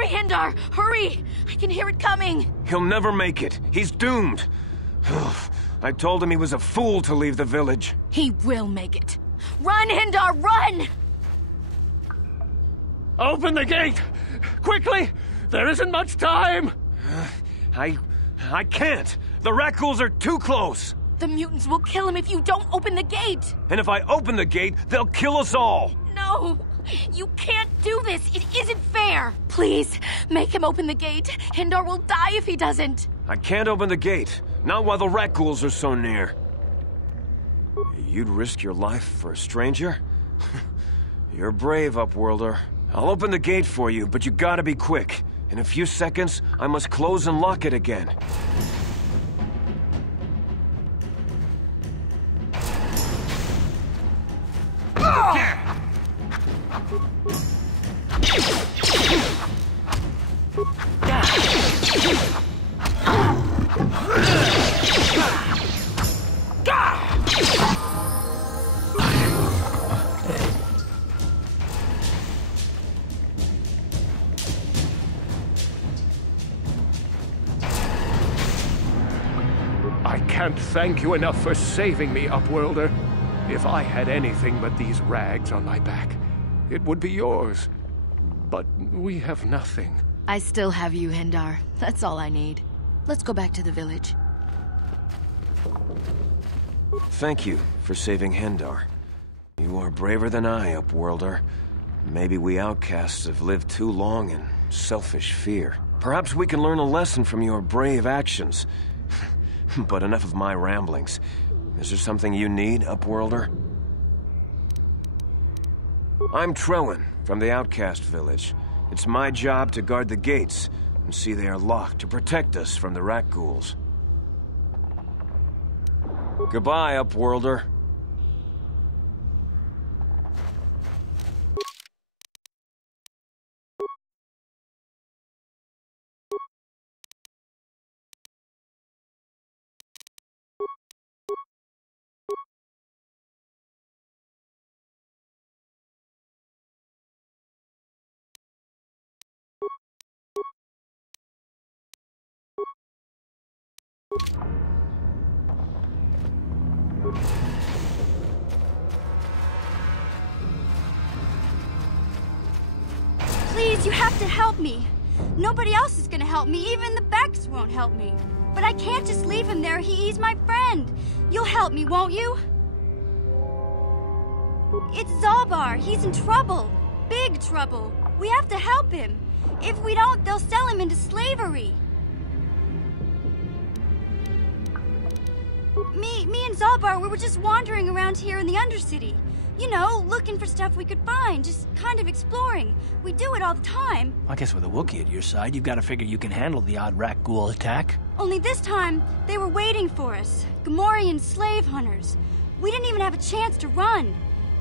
Hurry, Hindar! Hurry! I can hear it coming! He'll never make it. He's doomed. I told him he was a fool to leave the village. He will make it. Run, Hindar, run! Open the gate! Quickly! There isn't much time! I can't. The Rakghouls are too close. The mutants will kill him if you don't open the gate! And if I open the gate, they'll kill us all. No! You can't do this! It isn't fair! Please, make him open the gate. Hindar will die if he doesn't. I can't open the gate. Not while the Rakghouls are so near. You'd risk your life for a stranger? You're brave, Upworlder. I'll open the gate for you, but you gotta be quick. In a few seconds, I must close and lock it again. I can't thank you enough for saving me, Upworlder. If I had anything but these rags on my back, it would be yours. But we have nothing. I still have you, Hindar. That's all I need. Let's go back to the village. Thank you for saving Hindar. You are braver than I, Upworlder. Maybe we outcasts have lived too long in selfish fear. Perhaps we can learn a lesson from your brave actions. But enough of my ramblings. Is there something you need, Upworlder? I'm Trellin, from the Outcast Village. It's my job to guard the gates, and see they are locked to protect us from the Rakghouls. Goodbye, Upworlder. Please, you have to help me. Nobody else is gonna help me. Even the Becks won't help me. But I can't just leave him there. He's my friend. You'll help me, won't you? It's Zaalbar. He's in trouble. Big trouble. We have to help him. If we don't, they'll sell him into slavery. Me and Zaalbar, we were just wandering around here in the Undercity. You know, looking for stuff we could find, just kind of exploring. We do it all the time. I guess with a Wookiee at your side, you've got to figure you can handle the odd Rakghoul attack. Only this time, they were waiting for us. Gamorrean slave hunters. We didn't even have a chance to run.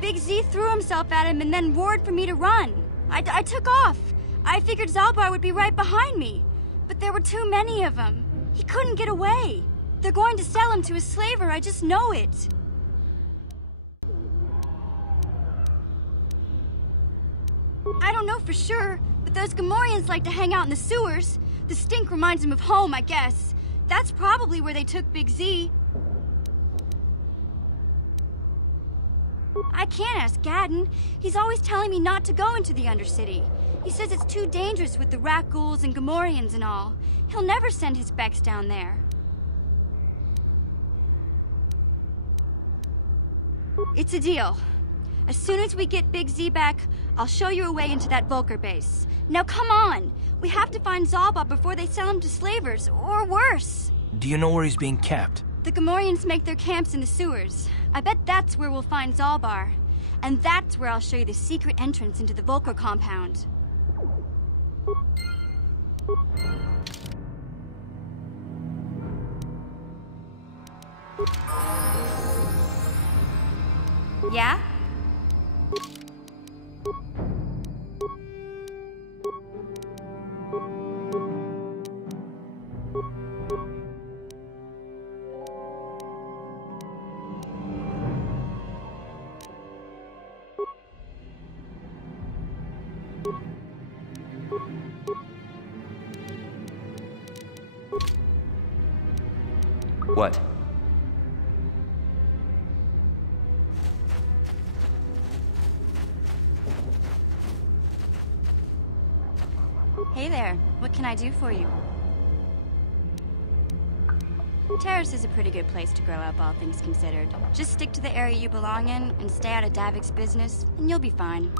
Big Z threw himself at him and then roared for me to run. I took off. I figured Zaalbar would be right behind me. But there were too many of them. He couldn't get away. They're going to sell him to a slaver, I just know it. I don't know for sure, but those Gamorreans like to hang out in the sewers. The stink reminds them of home, I guess. That's probably where they took Big Z. I can't ask Gadden. He's always telling me not to go into the Undercity. He says it's too dangerous with the Rakghouls and Gamorreans and all. He'll never send his Becks down there. It's a deal. As soon as we get Big Z back, I'll show you a way into that Vulkar base. Now come on! We have to find Zaalbar before they sell him to slavers, or worse. Do you know where he's being kept? The Gamorreans make their camps in the sewers. I bet that's where we'll find Zaalbar. And that's where I'll show you the secret entrance into the Vulkar compound. Yeah? What? Hey there, what can I do for you? Terrace is a pretty good place to grow up, all things considered. Just stick to the area you belong in and stay out of Davik's business, and you'll be fine.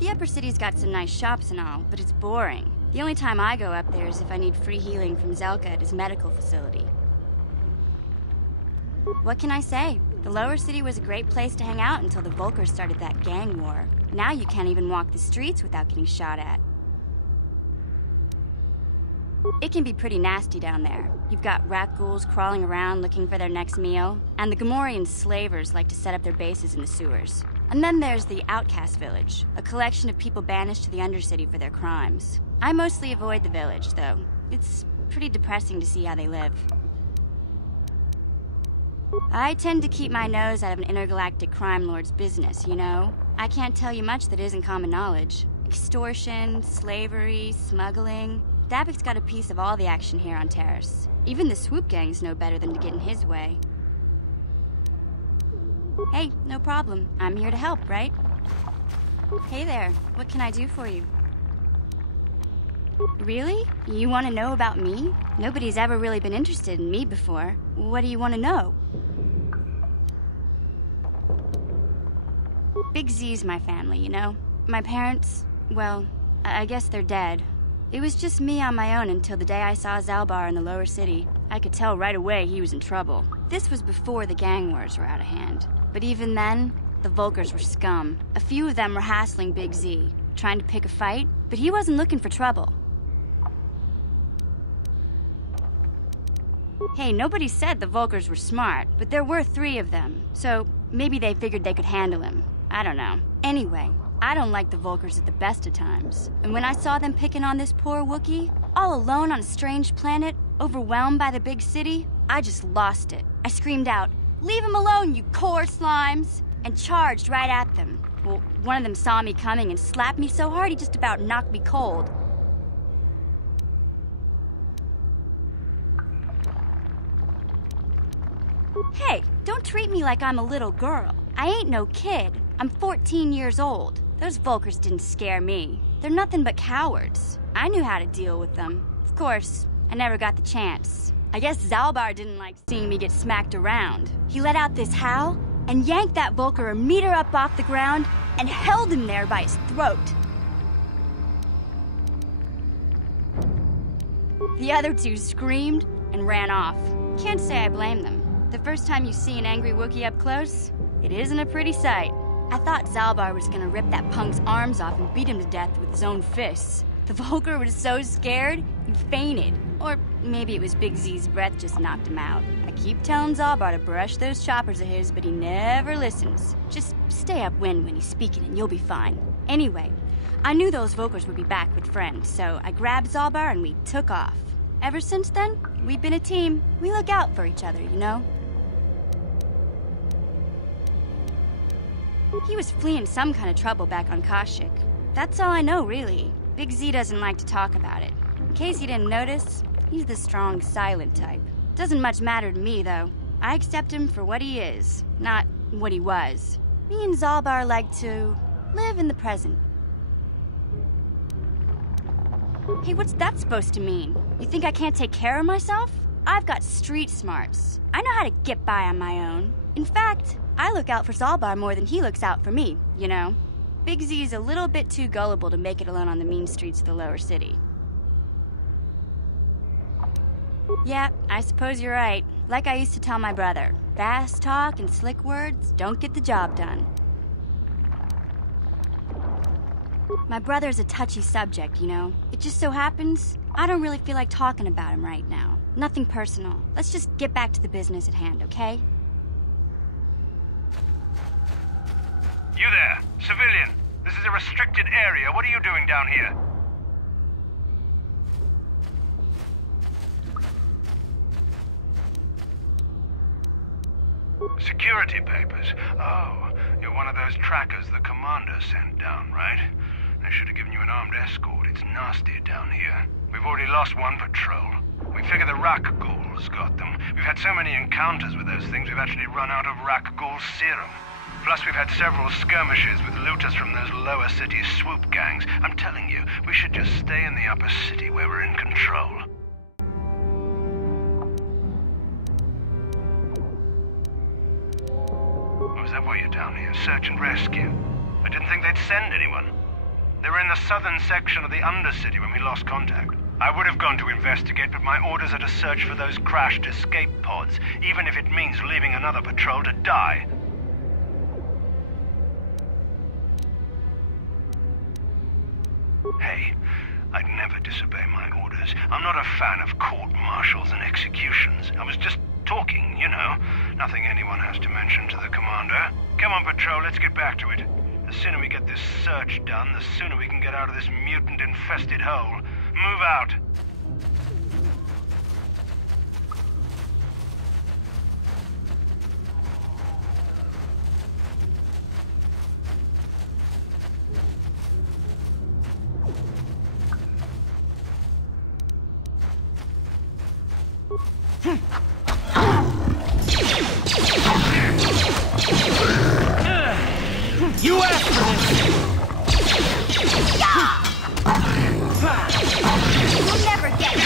The upper city's got some nice shops and all, but it's boring. The only time I go up there is if I need free healing from Zelka at his medical facility. What can I say? The lower city was a great place to hang out until the Volkers started that gang war. Now you can't even walk the streets without getting shot at. It can be pretty nasty down there. You've got rat ghouls crawling around looking for their next meal, and the Gamorrean slavers like to set up their bases in the sewers. And then there's the Outcast Village, a collection of people banished to the Undercity for their crimes. I mostly avoid the village, though. It's pretty depressing to see how they live. I tend to keep my nose out of an intergalactic crime lord's business, you know? I can't tell you much that isn't common knowledge. Extortion, slavery, smuggling. Davik's got a piece of all the action here on Terrace. Even the swoop gangs know better than to get in his way. Hey, no problem. I'm here to help, right? Hey there, what can I do for you? Really? You want to know about me? Nobody's ever really been interested in me before. What do you want to know? Big Z's my family, you know? My parents, well, I guess they're dead. It was just me on my own until the day I saw Zalbar in the lower city. I could tell right away he was in trouble. This was before the gang wars were out of hand. But even then, the Volkers were scum. A few of them were hassling Big Z, trying to pick a fight, but he wasn't looking for trouble. Hey, nobody said the Volkers were smart, but there were 3 of them, so maybe they figured they could handle him. I don't know. Anyway, I don't like the Volkers at the best of times. And when I saw them picking on this poor Wookiee, all alone on a strange planet, overwhelmed by the big city, I just lost it. I screamed out, "Leave him alone, you core slimes!" and charged right at them. Well, one of them saw me coming and slapped me so hard he just about knocked me cold. Hey, don't treat me like I'm a little girl. I ain't no kid. I'm 14 years old. Those Volkers didn't scare me. They're nothing but cowards. I knew how to deal with them. Of course, I never got the chance. I guess Zalbar didn't like seeing me get smacked around. He let out this howl and yanked that Volker a meter up off the ground and held him there by his throat. The other 2 screamed and ran off. Can't say I blame them. The first time you see an angry Wookiee up close, it isn't a pretty sight. I thought Zalbar was gonna rip that punk's arms off and beat him to death with his own fists. The Volker was so scared, he fainted. Or maybe it was Big Z's breath just knocked him out. I keep telling Zalbar to brush those choppers of his, but he never listens. Just stay upwind when he's speaking and you'll be fine. Anyway, I knew those Volkers would be back with friends, so I grabbed Zalbar and we took off. Ever since then, we've been a team. We look out for each other, you know? He was fleeing some kind of trouble back on Kashyyyk. That's all I know, really. Big Z doesn't like to talk about it. In case you didn't notice, he's the strong, silent type. Doesn't much matter to me, though. I accept him for what he is, not what he was. Me and Zalbar like to live in the present. Hey, what's that supposed to mean? You think I can't take care of myself? I've got street smarts. I know how to get by on my own. In fact, I look out for Zalbar more than he looks out for me, you know? Big Z's a little bit too gullible to make it alone on the mean streets of the lower city. Yeah, I suppose you're right. Like I used to tell my brother, fast talk and slick words don't get the job done. My brother's a touchy subject, you know? It just so happens, I don't really feel like talking about him right now. Nothing personal. Let's just get back to the business at hand, okay? You there, civilian. This is a restricted area. What are you doing down here? Security papers. Oh, you're one of those trackers the commander sent down, right? I should have given you an armed escort. It's nasty down here. We've already lost one patrol. We figure the Rakghouls got them. We've had so many encounters with those things, we've actually run out of Rakghoul serum. Plus, we've had several skirmishes with looters from those lower city swoop gangs. I'm telling you, we should just stay in the upper city where we're in control. Oh, is that why you're down here? Search and rescue? I didn't think they'd send anyone. They were in the southern section of the Undercity when we lost contact. I would have gone to investigate, but my orders are to search for those crashed escape pods, even if it means leaving another patrol to die. Hey, I'd never disobey my orders. I'm not a fan of court-martials and executions. I was just talking, you know. Nothing anyone has to mention to the commander. Come on, Patrol, let's get back to it. The sooner we get this search done, the sooner we can get out of this mutant-infested hole. Move out. You asked for this! You'll never get it!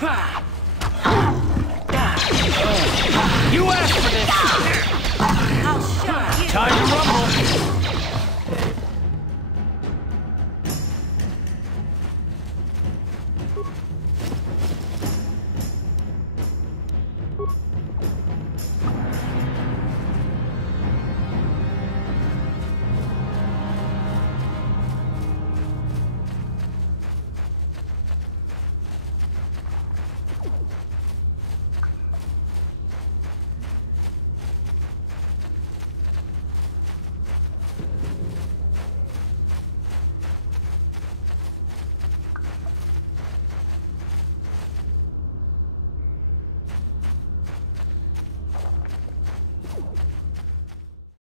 Ha!